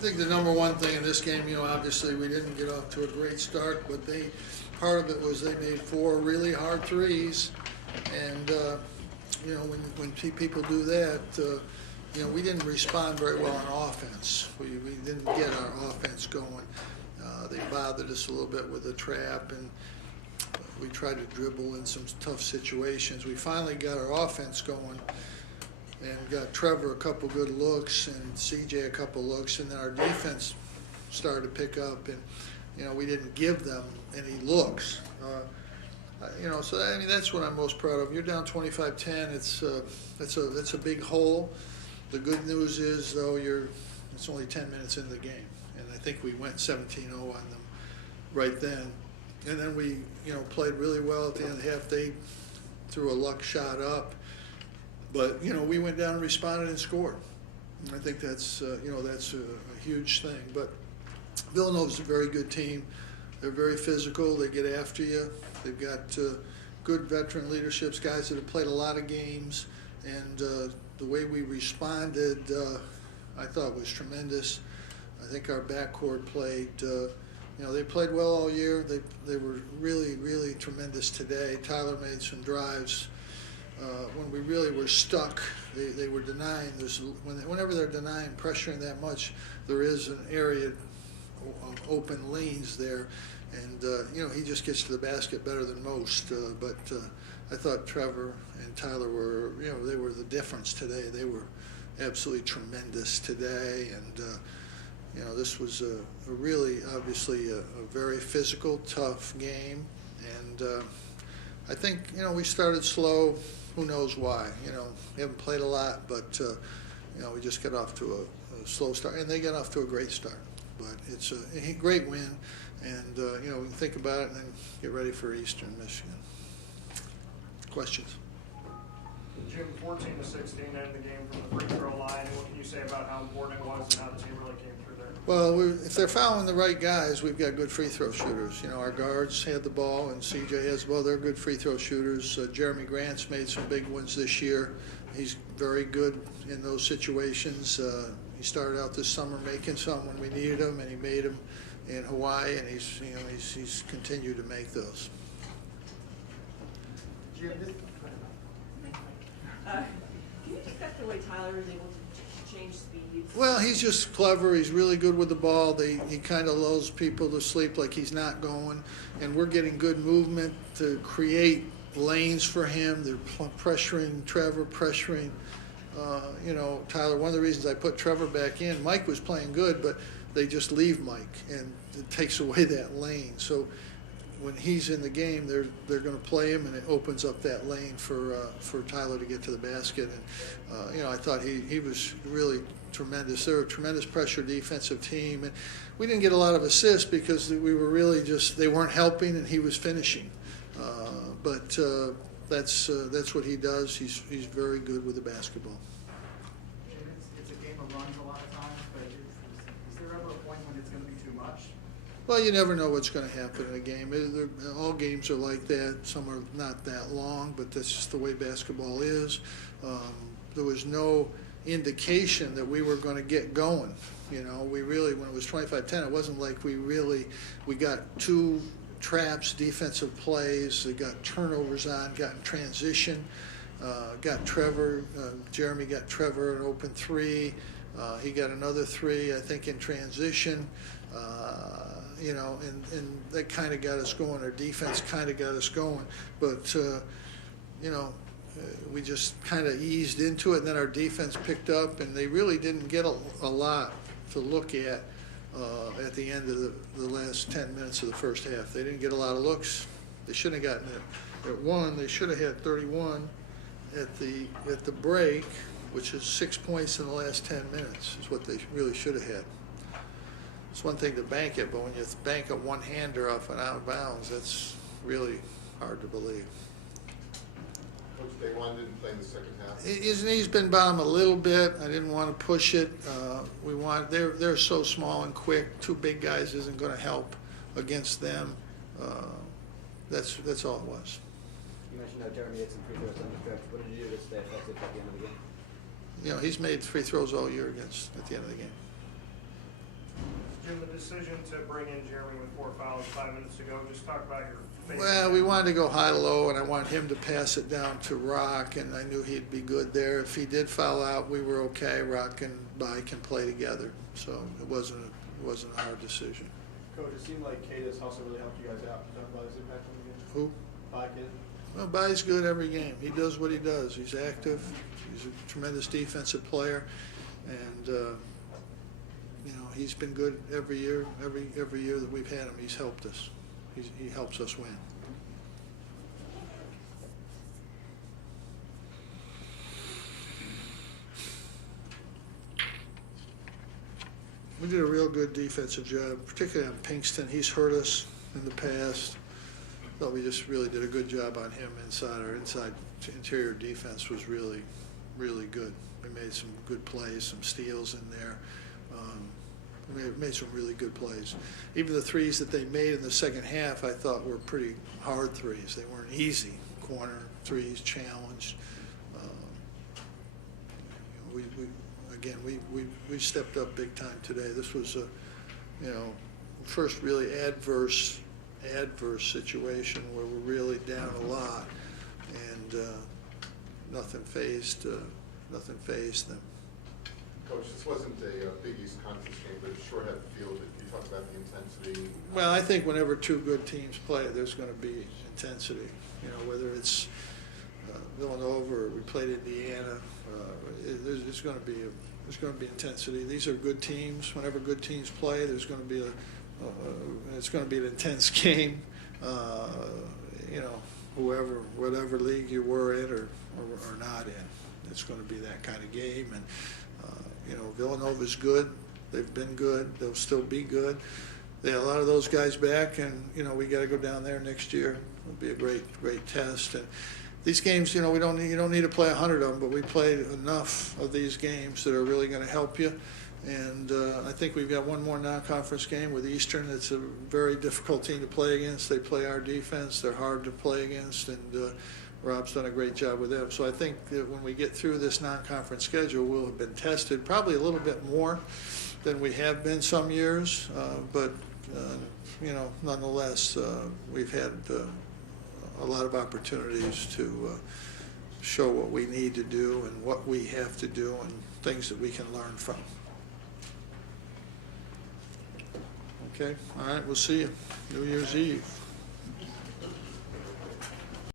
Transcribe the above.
I think the number one thing in this game, obviously we didn't get off to a great start, but part of it was they made 4 really hard threes, and when people do that, we didn't respond very well on offense. We didn't get our offense going. They bothered us a little bit with the trap, and we tried to dribble in some tough situations. We finally got our offense going and got Trevor a couple good looks and CJ a couple looks, and then our defense started to pick up, and we didn't give them any looks. So that's what I'm most proud of. You're down 25-10. It's a big hole. The good news is though it's only 10 minutes into the game, and I think we went 17-0 on them right then. And then we played really well at the end of the half. They threw a luck shot up. But, we went down and responded and scored. And I think that's a huge thing. But Villanova's a very good team. They're very physical. They get after you. They've got good veteran leaderships, guys that have played a lot of games. And the way we responded, I thought was tremendous. I think our backcourt played, they played well all year. They were really, really tremendous today. Tyler made some drives. When we really were stuck, they were denying. Whenever they're denying, pressuring that much, there is an area of open lanes there, and he just gets to the basket better than most. But I thought Trevor and Tyler were, they were the difference today. They were absolutely tremendous today, and this was a really, obviously, a very physical, tough game, and I think we started slow. Who knows why? We haven't played a lot, but we just got off to a slow start, and they got off to a great start. But it's a great win, and we can think about it and then get ready for Eastern Michigan. Questions? Jim, 14-16 ended the game from the free throw line. What can you say about how important it was and how the team really came through there? Well, if they're fouling the right guys, we've got good free throw shooters. Our guards had the ball, and CJ has the ball. They're good free throw shooters. Jeremy Grant's made some big ones this year. He's very good in those situations. He started out this summer making some when we needed him, and he made them in Hawaii, and he's continued to make those. Jim, can you discuss the way Tyler is able to change speeds? Well, he's just clever. He's really good with the ball. He kind of lulls people to sleep like he's not going, and we're getting good movement to create lanes for him. They're pressuring Trevor, pressuring Tyler. One of the reasons I put Trevor back in, Mike was playing good, but they just leave Mike, and it takes away that lane. So when he's in the game, they're going to play him, and it opens up that lane for Tyler to get to the basket. And I thought he was really tremendous. They're a tremendous pressure defensive team, and we didn't get a lot of assists because we were really they weren't helping, and he was finishing. But that's what he does. He's very good with the basketball. It's a game of runs a lot of times, but is there ever a point when it's going to be too much? Well, you never know what's going to happen in a game. All games are like that. Some are not that long, but that's just the way basketball is. There was no indication that we were going to get going. We really, when it was 25-10, it wasn't like we got 2 traps, defensive plays. They got turnovers on, got in transition, got Trevor. Jeremy got Trevor an open 3. He got another 3, I think, in transition. And that kind of got us going. Our defense kind of got us going. But, we just kind of eased into it, and then our defense picked up, and they really didn't get a lot to look at the end of the last 10 minutes of the first half. They didn't get a lot of looks. They shouldn't have gotten it at 1. They should have had 31 at the break, which is 6 points in the last 10 minutes is what they really should have had. It's one thing to bank it, but when you bank a one-hander off an out of bounds, that's really hard to believe. Coach Boeheim didn't play in the second half. His knee's been bound a little bit. I didn't want to push it. They're so small and quick. 2 big guys isn't going to help against them. That's all it was. You mentioned how Jeremy had some free throws on the stretch. What did you do to stay effective at the end of the game? He's made free throws all year at the end of the game. decision to bring in Jeremy with 4 fouls 5 minutes ago? Just talk about your faith. Well, we wanted to go high-low, and I want him to pass it down to Rock, and I knew he'd be good there. If he did foul out, we were okay. Rock and Bai can play together, so it wasn't a hard decision. Coach, it seemed like Cada's also really helped you guys out. Can you talk about his impact on the game? Who? Bye, kid. Well, Bai's good every game. He does what he does. He's active. He's a tremendous defensive player, and you know, he's been good every year. Every year that we've had him, he's helped us. He helps us win. We did a real good defensive job, particularly on Pinkston. He's hurt us in the past. Thought we just really did a good job on him inside. Our interior defense was really, really good. We made some good plays, some steals in there. We made some really good plays. Even the threes that they made in the second half, I thought were pretty hard threes. They weren't easy. Corner threes, challenged. We stepped up big time today. This was a, you know, first really adverse situation where we're really down a lot, and nothing phased them. Coach, this wasn't a Big East Conference game, but it sure had the feel of it. You talked about the intensity. Well, I think whenever two good teams play, there's going to be intensity. You know, whether it's Villanova or we played Indiana, there's going to be intensity. These are good teams. Whenever good teams play, there's going to be it's going to be an intense game. You know, whatever league you were in or not in, it's going to be that kind of game. And you know, Villanova's good. They've been good. They'll still be good. They have a lot of those guys back, and you know, we got to go down there next year. It'll be a great test. And these games, you know, you don't need to play 100 of them, but we played enough of these games that are really going to help you. And I think we've got one more non-conference game with Eastern. It's a very difficult team to play against. They play our defense. They're hard to play against, and Rob's done a great job with them. So I think that when we get through this non-conference schedule, we'll have been tested probably a little bit more than we have been some years. But you know, nonetheless, we've had a lot of opportunities to show what we need to do and what we have to do and things that we can learn from. Okay, all right, we'll see you New Year's Eve.